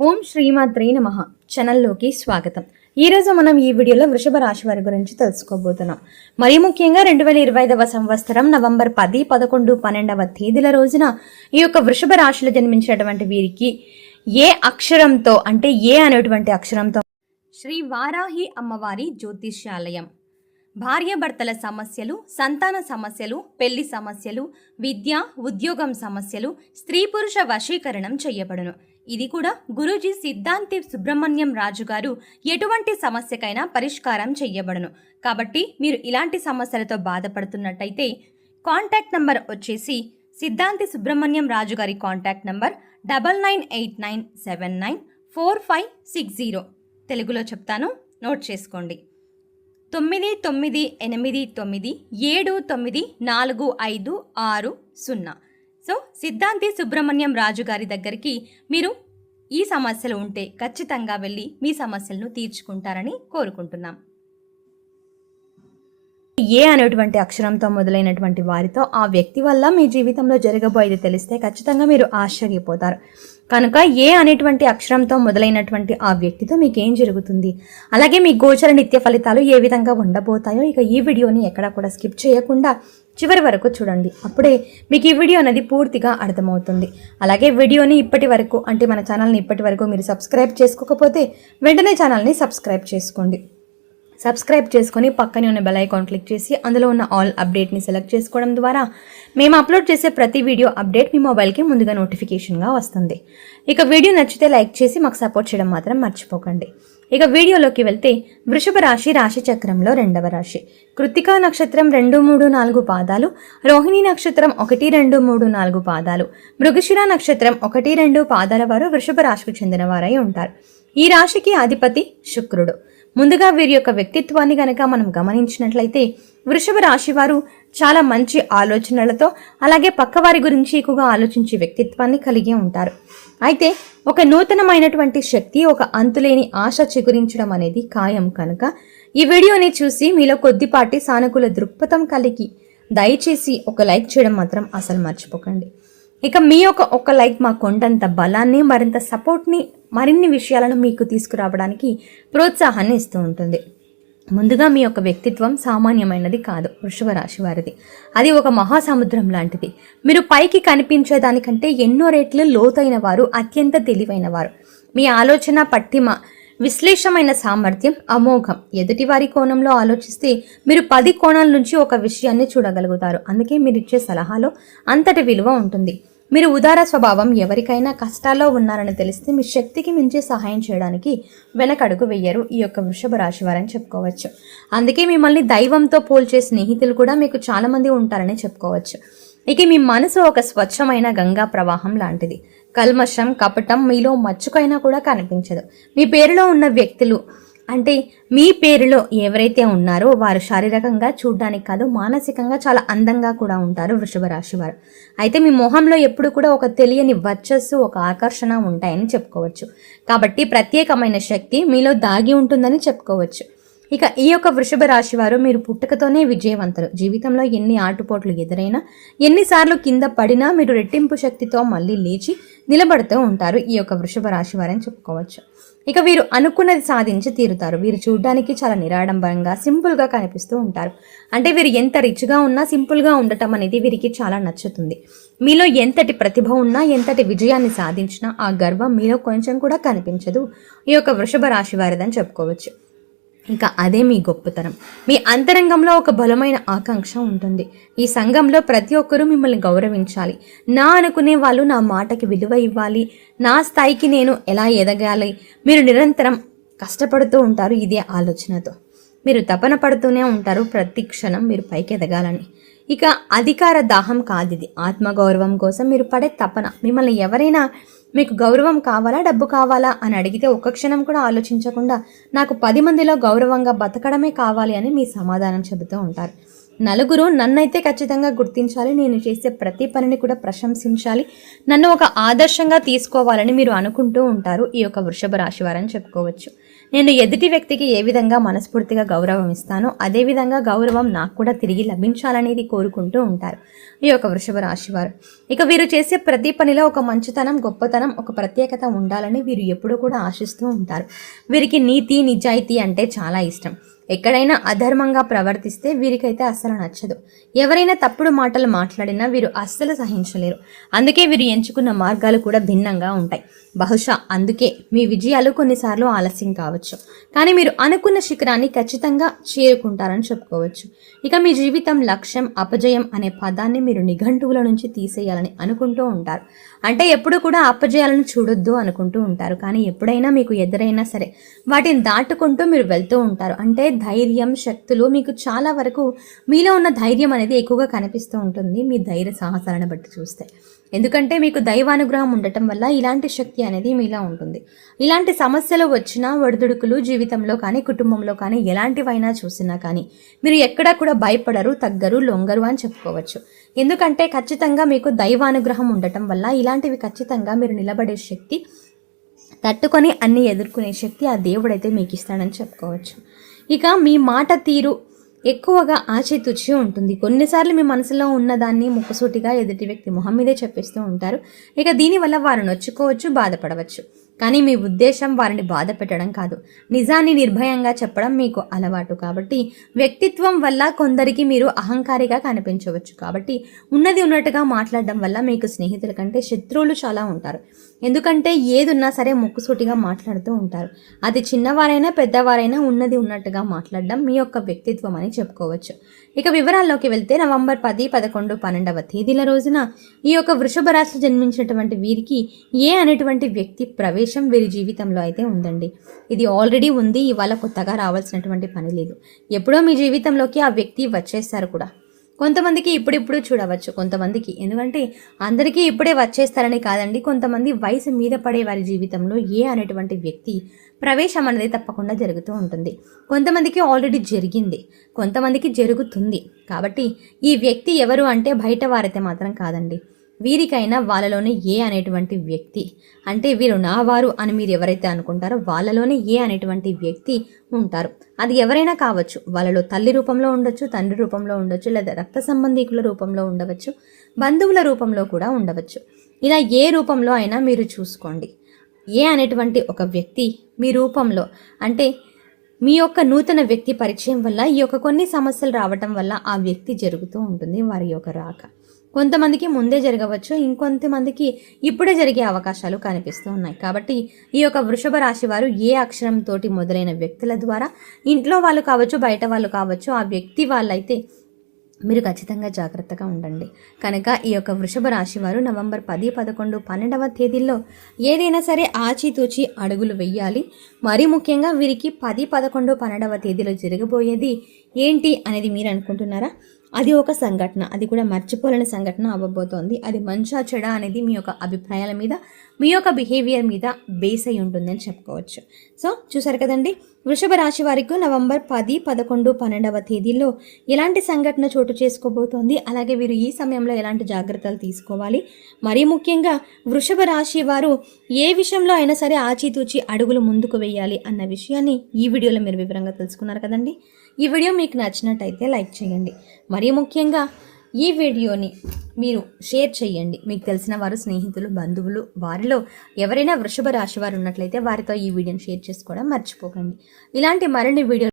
ఓం శ్రీమాత్రే నమ. ఛానల్లోకి స్వాగతం. ఈరోజు మనం ఈ వీడియోలో వృషభ రాశి వారి గురించి తెలుసుకోబోతున్నాం. మరీ ముఖ్యంగా రెండు వేల ఇరవై ఐదవ సంవత్సరం నవంబర్ పది పదకొండు పన్నెండవ తేదీల రోజున ఈ యొక్క వృషభ రాశిలో జన్మించినటువంటి వీరికి ఏ అక్షరంతో అంటే ఏ అనేటువంటి అక్షరంతో శ్రీ వారాహి అమ్మవారి జ్యోతిష్యాలయం. భార్యాభర్తల సమస్యలు సంతాన సమస్యలు పెళ్ళి సమస్యలు విద్య ఉద్యోగం సమస్యలు స్త్రీ పురుష వశీకరణం చేయబడును. ఇది కూడా గురూజీ సిద్ధాంతి సుబ్రహ్మణ్యం రాజు గారు ఎటువంటి సమస్యకైనా పరిష్కారం చేయబడును కాబట్టి మీరు ఇలాంటి సమస్యలతో బాధపడుతున్నట్టయితే కాంటాక్ట్ నంబర్ వచ్చేసి సిద్ధాంతి సుబ్రహ్మణ్యం రాజు గారి contact number double nine eight nine seven nine four five six zero. తెలుగులో చెప్తాను నోట్ చేసుకోండి. తొమ్మిది తొమ్మిది ఎనిమిది తొమ్మిది ఏడు తొమ్మిది నాలుగు ఐదు ఆరు సున్నా. సో సిద్ధాంతి సుబ్రహ్మణ్యం రాజు గారి దగ్గరికి మీరు ఈ సమస్యలు ఉంటే ఖచ్చితంగా వెళ్ళి మీ సమస్యలను తీర్చుకుంటారని కోరుకుంటున్నాం. ఏ అనేటువంటి అక్షరంతో మొదలైనటువంటి వారితో ఆ వ్యక్తి వల్ల మీ జీవితంలో జరగబోయేది తెలిస్తే ఖచ్చితంగా మీరు ఆశ్చర్యపోతారు. కనుక ఏ అనేటువంటి అక్షరంతో మొదలైనటువంటి ఆ వ్యక్తితో మీకు ఏం జరుగుతుంది? అలాగే మీ గోచర నిత్య ఫలితాలు ఏ విధంగా ఉండబోతాయో ఇక ఈ వీడియోని ఎక్కడా కూడా స్కిప్ చేయకుండా చివరి వరకు చూడండి. అప్పుడే మీకు ఈ వీడియో అనేది పూర్తిగా అర్థమవుతుంది. అలాగే వీడియోని ఇప్పటి వరకు అంటే మన ఛానల్ని ఇప్పటి వరకు మీరు సబ్స్క్రైబ్ చేసుకోకపోతే వెంటనే ఛానల్ని సబ్స్క్రైబ్ చేసుకోండి. సబ్స్క్రైబ్ చేసుకొని పక్కనే ఉన్న బెల్ ఐకాన్ క్లిక్ చేసి అందులో ఉన్న ఆల్ అప్డేట్ని సెలెక్ట్ చేసుకోవడం ద్వారా మేము అప్లోడ్ చేసే ప్రతి వీడియో అప్డేట్ మీ మొబైల్కి ముందుగా నోటిఫికేషన్గా వస్తుంది. ఇక వీడియో నచ్చితే లైక్ చేసి మాకు సపోర్ట్ చేయడం మాత్రం మర్చిపోకండి. ఇక వీడియోలోకి వెళ్తే వృషభ రాశి రాశి చక్రంలో రెండవ రాశి. కృతికా నక్షత్రం రెండు మూడు నాలుగు పాదాలు రోహిణి నక్షత్రం ఒకటి రెండు మూడు నాలుగు పాదాలు మృగశిర నక్షత్రం ఒకటి రెండు పాదాల వారు వృషభ రాశికి చెందిన వారై ఉంటారు. ఈ రాశికి అధిపతి శుక్రుడు. ముందుగా వీరి యొక్క వ్యక్తిత్వాన్ని గనక మనం గమనించినట్లయితే వృషభ రాశి వారు చాలా మంచి ఆలోచనలతో అలాగే పక్కవారి గురించి ఎక్కువగా ఆలోచించే వ్యక్తిత్వాన్ని కలిగి ఉంటారు. అయితే ఒక నూతనమైనటువంటి శక్తి ఒక అంతులేని ఆశ చిగురించడం అనేది ఖాయం కనుక ఈ వీడియోని చూసి మీలో కొద్దిపాటి సానుకూల దృక్పథం కలిగి దయచేసి ఒక లైక్ చేయడం మాత్రం అసలు మర్చిపోకండి. ఇక మీ యొక్క ఒక లైక్ మా కొండంత బలాన్ని మరింత సపోర్ట్ని మరిన్ని విషయాలను మీకు తీసుకురావడానికి ప్రోత్సాహాన్ని ఇస్తూ ఉంటుంది. ముందుగా మీ యొక్క వ్యక్తిత్వం సామాన్యమైనది కాదు. వృషభ రాశి వారిది. అది ఒక మహాసముద్రం లాంటిది. మీరు పైకి కనిపించేదానికంటే ఎన్నో రేట్లు లోతైన వారు అత్యంత తెలివైన వారు. మీ ఆలోచన పట్టిమ విశ్లేషమైన సామర్థ్యం అమోఘం ఎదుటివారి కోణంలో ఆలోచిస్తే మీరు పది కోణాల నుంచి ఒక విషయాన్ని చూడగలుగుతారు. అందుకే మీరు ఇచ్చే సలహాలో అంతటి విలువ ఉంటుంది. మీరు ఉదార స్వభావం ఎవరికైనా కష్టాల్లో ఉన్నారని తెలిస్తే మీ శక్తికి మించి సహాయం చేయడానికి వెనకడుగు వెయ్యరు ఈ యొక్క వృషభ రాశి వారని చెప్పుకోవచ్చు. అందుకే మిమ్మల్ని దైవంతో పోల్చే స్నేహితులు కూడా మీకు చాలామంది ఉంటారని చెప్పుకోవచ్చు. ఇక మీ మనసు ఒక స్వచ్ఛమైన గంగా ప్రవాహం లాంటిది. కల్మషం కపటం మీలో మచ్చుకైనా కూడా కనిపించదు. మీ పేరులో ఉన్న వ్యక్తులు అంటే మీ పేరులో ఎవరైతే ఉన్నారో వారు శారీరకంగా చూడడానికి కాదు మానసికంగా చాలా అందంగా కూడా ఉంటారు వృషభ రాశి వారు. అయితే మీ మొహంలో ఎప్పుడు కూడా ఒక తెలియని వర్చస్సు ఒక ఆకర్షణ ఉంటాయని చెప్పుకోవచ్చు. కాబట్టి ప్రత్యేకమైన శక్తి మీలో దాగి ఉంటుందని చెప్పుకోవచ్చు. ఇక ఈ యొక్క వృషభ రాశి వారు మీరు పుట్టుకతోనే విజయవంతులు. జీవితంలో ఎన్ని ఆటుపోట్లు ఎదురైనా ఎన్నిసార్లు కింద పడినా మీరు రెట్టింపు శక్తితో మళ్ళీ లేచి నిలబడుతూ ఉంటారు ఈ యొక్క వృషభ రాశి వారని చెప్పుకోవచ్చు. ఇక వీరు అనుకున్నది సాధించి తీరుతారు. వీరు చూడడానికి చాలా నిరాడంబరంగా సింపుల్గా కనిపిస్తూ ఉంటారు. అంటే వీరు ఎంత రిచ్గా ఉన్నా సింపుల్గా ఉండటం అనేది వీరికి చాలా నచ్చుతుంది. మీలో ఎంతటి ప్రతిభ ఉన్నా ఎంతటి విజయాన్ని సాధించినా ఆ గర్వం మీలో కొంచెం కూడా కనిపించదు. ఈ యొక్క వృషభ రాశి వారిదని చెప్పుకోవచ్చు. ఇంకా అదే మీ గొప్పతనం. మీ అంతరంగంలో ఒక బలమైన ఆకాంక్ష ఉంటుంది. ఈ సంఘంలో ప్రతి ఒక్కరూ మిమ్మల్ని గౌరవించాలి. నా అనుకునే వాళ్ళు నా మాటకి విలువ ఇవ్వాలి. నా స్థాయికి నేను ఎలా ఎదగాలి? మీరు నిరంతరం కష్టపడుతూ ఉంటారు ఇదే ఆలోచనతో. మీరు తపన పడుతూనే ఉంటారు. ప్రతి క్షణం మీరు పైకి ఎదగాలని. ఇక అధికార దాహం కాదు ఇది. ఆత్మగౌరవం కోసం మీరు పడే తపన. మిమ్మల్ని ఎవరైనా మీకు గౌరవం కావాలా డబ్బు కావాలా అని అడిగితే ఒక్క క్షణం కూడా ఆలోచించకుండా నాకు పది మందిలో గౌరవంగా బతకడమే కావాలి అని మీ సమాధానం చెబుతూ ఉంటారు. నలుగురు నన్నైతే ఖచ్చితంగా గుర్తించాలి నేను చేసే ప్రతి పనిని కూడా ప్రశంసించాలి నన్ను ఒక ఆదర్శంగా తీసుకోవాలని మీరు అనుకుంటూ ఉంటారు. ఈ యొక్క వృషభ రాశి వారని చెప్పుకోవచ్చు. నేను ఎదుటి వ్యక్తికి ఏ విధంగా మనస్ఫూర్తిగా గౌరవం ఇస్తానో అదే విధంగా గౌరవం నాకు కూడా తిరిగి లభించాలనేది కోరుకుంటూ ఉంటారు. ఈ యొక్క వృషభ రాశి వారు. ఇక వీరు చేసే ప్రతి పనిలో ఒక మంచితనం గొప్పతనం ఒక ప్రత్యేకత ఉండాలని వీరు ఎప్పుడూ కూడా ఆశిస్తూ ఉంటారు. వీరికి నీతి నిజాయితీ అంటే చాలా ఇష్టం. ఎక్కడైనా అధర్మంగా ప్రవర్తిస్తే వీరికైతే అస్సలు నచ్చదు. ఎవరైనా తప్పుడు మాటలు మాట్లాడినా వీరు అస్సలు సహించలేరు. అందుకే వీరు ఎంచుకున్న మార్గాలు కూడా భిన్నంగా ఉంటాయి. బహుశా అందుకే మీ విజయాలు కొన్నిసార్లు ఆలస్యం కావచ్చు. కానీ మీరు అనుకున్న శిఖరాన్ని ఖచ్చితంగా చేరుకుంటారని చెప్పుకోవచ్చు. ఇక మీ జీవితం లక్ష్యం అపజయం అనే పదాన్ని మీరు నిఘంటువుల నుంచి తీసేయాలని అనుకుంటూ ఉంటారు. అంటే ఎప్పుడు కూడా అపజయాలను చూడొద్దు అనుకుంటూ ఉంటారు. కానీ ఎప్పుడైనా మీకు ఎదురైనా సరే వాటిని దాటుకుంటూ మీరు వెళ్తూ ఉంటారు. అంటే ధైర్యం శక్తులు మీకు చాలా వరకు మీలో ఉన్న ధైర్యం అనేది ఎక్కువగా కనిపిస్తూ ఉంటుంది. మీ ధైర్య సాహసాలను బట్టి చూస్తే. ఎందుకంటే మీకు దైవానుగ్రహం ఉండటం వల్ల ఇలాంటి శక్తి అనేది మీలో ఉంటుంది. ఇలాంటి సమస్యలు వచ్చినా ఒడిదుడుకులు జీవితంలో కానీ కుటుంబంలో కానీ ఎలాంటివైనా చూసినా కానీ మీరు ఎక్కడా కూడా భయపడరు తగ్గరు లొంగరు అని చెప్పుకోవచ్చు. ఎందుకంటే ఖచ్చితంగా మీకు దైవానుగ్రహం ఉండటం వల్ల ఇలాంటివి ఖచ్చితంగా మీరు నిలబడే శక్తి తట్టుకొని అన్ని ఎదుర్కొనే శక్తి ఆ దేవుడైతే మీకు ఇస్తాడని చెప్పుకోవచ్చు. ఇక మీ మాట తీరు ఎక్కువగా ఆచితూచి ఉంటుంది. కొన్నిసార్లు మీ మనసులో ఉన్నదాన్ని ముక్కసూటిగా ఎదుటి వ్యక్తి మొహం మీదే చెప్పేస్తూ ఉంటారు. ఇక దీనివల్ల వారు నొచ్చుకోవచ్చు బాధపడవచ్చు. కానీ మీ ఉద్దేశం వారిని బాధ పెట్టడం కాదు. నిజాన్ని నిర్భయంగా చెప్పడం మీకు అలవాటు. కాబట్టి వ్యక్తిత్వం వల్ల కొందరికి మీరు అహంకారిగా కనిపించవచ్చు. కాబట్టి ఉన్నది ఉన్నట్టుగా మాట్లాడడం వల్ల మీకు స్నేహితుల కంటే శత్రువులు చాలా ఉంటారు. ఎందుకంటే ఏదున్నా సరే ముక్కుసూటిగా మాట్లాడుతూ ఉంటారు. అది చిన్నవారైనా పెద్దవారైనా ఉన్నది ఉన్నట్టుగా మాట్లాడడం మీ యొక్క వ్యక్తిత్వం అని చెప్పుకోవచ్చు. ఇక వివరాల్లోకి వెళ్తే నవంబర్ పది పదకొండు పన్నెండవ తేదీల రోజున ఈ యొక్క వృషభ రాశి జన్మించినటువంటి వీరికి ఏ అనేటువంటి వ్యక్తి ప్రవేశం వీరి జీవితంలో అయితే ఉందండి? ఇది ఆల్రెడీ ఉంది ఇవాళ కొత్తగా రావాల్సినటువంటి పని లేదు. ఎప్పుడో మీ జీవితంలోకి ఆ వ్యక్తి వచ్చేస్తారు కూడా. కొంతమందికి ఇప్పుడిప్పుడు చూడవచ్చు కొంతమందికి. ఎందుకంటే అందరికీ ఇప్పుడే వచ్చేస్తారని కాదండి. కొంతమంది వయసు మీద పడే వారి జీవితంలో ఏ అనేటువంటి వ్యక్తి ప్రవేశం అనేది తప్పకుండా జరుగుతూ ఉంటుంది. కొంతమందికి ఆల్రెడీ జరిగింది. కొంతమందికి జరుగుతుంది. కాబట్టి ఈ వ్యక్తి ఎవరు అంటే బయట వారైతే మాత్రం కాదండి. వీరికైనా వాళ్ళలోనే ఏ అనేటువంటి వ్యక్తి అంటే వీరు నా వారు అని మీరు ఎవరైతే అనుకుంటారో వాళ్ళలోనే ఏ అనేటువంటి వ్యక్తి ఉంటారు. అది ఎవరైనా కావచ్చు. వాళ్ళలో తల్లి రూపంలో ఉండొచ్చు తండ్రి రూపంలో ఉండొచ్చు లేదా రక్త సంబంధికుల రూపంలో ఉండవచ్చు బంధువుల రూపంలో కూడా ఉండవచ్చు. ఇలా ఏ రూపంలో అయినా మీరు చూసుకోండి. ఏ అనేటువంటి ఒక వ్యక్తి మీ రూపంలో అంటే మీ యొక్క నూతన వ్యక్తి పరిచయం వల్ల ఈ యొక్క కొన్ని సమస్యలు రావటం వల్ల ఆ వ్యక్తి జరుగుతూ ఉంటుంది వారి యొక్క రాక. కొంతమందికి ముందే జరగవచ్చు ఇంకొంతమందికి ఇప్పుడే జరిగే అవకాశాలు కనిపిస్తూ ఉన్నాయి. కాబట్టి ఈ యొక్క వృషభ రాశి వారు ఏ అక్షరంతోటి మొదలైన వ్యక్తుల ద్వారా ఇంట్లో వాళ్ళు కావచ్చు బయట వాళ్ళు కావచ్చు ఆ వ్యక్తి వాళ్ళైతే మీరు ఖచ్చితంగా జాగ్రత్తగా ఉండండి. కనుక ఈ యొక్క వృషభ రాశి వారు నవంబర్ పది పదకొండు పన్నెండవ తేదీల్లో ఏదైనా సరే ఆచితూచి అడుగులు వెయ్యాలి. మరీ ముఖ్యంగా వీరికి పది పదకొండు పన్నెండవ తేదీలో జరగబోయేది ఏంటి అనేది మీరు అనుకుంటున్నారా? అది ఒక సంఘటన. అది కూడా మర్చిపోలేని సంఘటన అవ్వబోతోంది. అది మంచా చెడ అనేది మీ యొక్క అభిప్రాయాల మీద మీ యొక్క బిహేవియర్ మీద బేస్ అయి ఉంటుందని చెప్పుకోవచ్చు. సో చూసారు కదండి? వృషభ రాశి వారికి నవంబర్ పది పదకొండు పన్నెండవ తేదీల్లో ఎలాంటి సంఘటన చోటు చేసుకోబోతోంది? అలాగే వీరు ఈ సమయంలో ఎలాంటి జాగ్రత్తలు తీసుకోవాలి? మరీ ముఖ్యంగా వృషభ రాశి వారు ఏ విషయంలో అయినా సరే ఆచితూచి అడుగులు ముందుకు వేయాలి అన్న విషయాన్ని ఈ వీడియోలో మీరు వివరంగా తెలుసుకున్నారు కదండి? ఈ వీడియో మీకు నచ్చినట్టయితే లైక్ చేయండి. మరీ ముఖ్యంగా ఈ వీడియోని మీరు షేర్ చేయండి. మీకు తెలిసిన వారు స్నేహితులు బంధువులు వారిలో ఎవరైనా వృషభ రాశి వారు ఉన్నట్లయితే వారితో ఈ వీడియోని షేర్ చేసుకోవడం మర్చిపోకండి. ఇలాంటి మరిన్ని వీడియో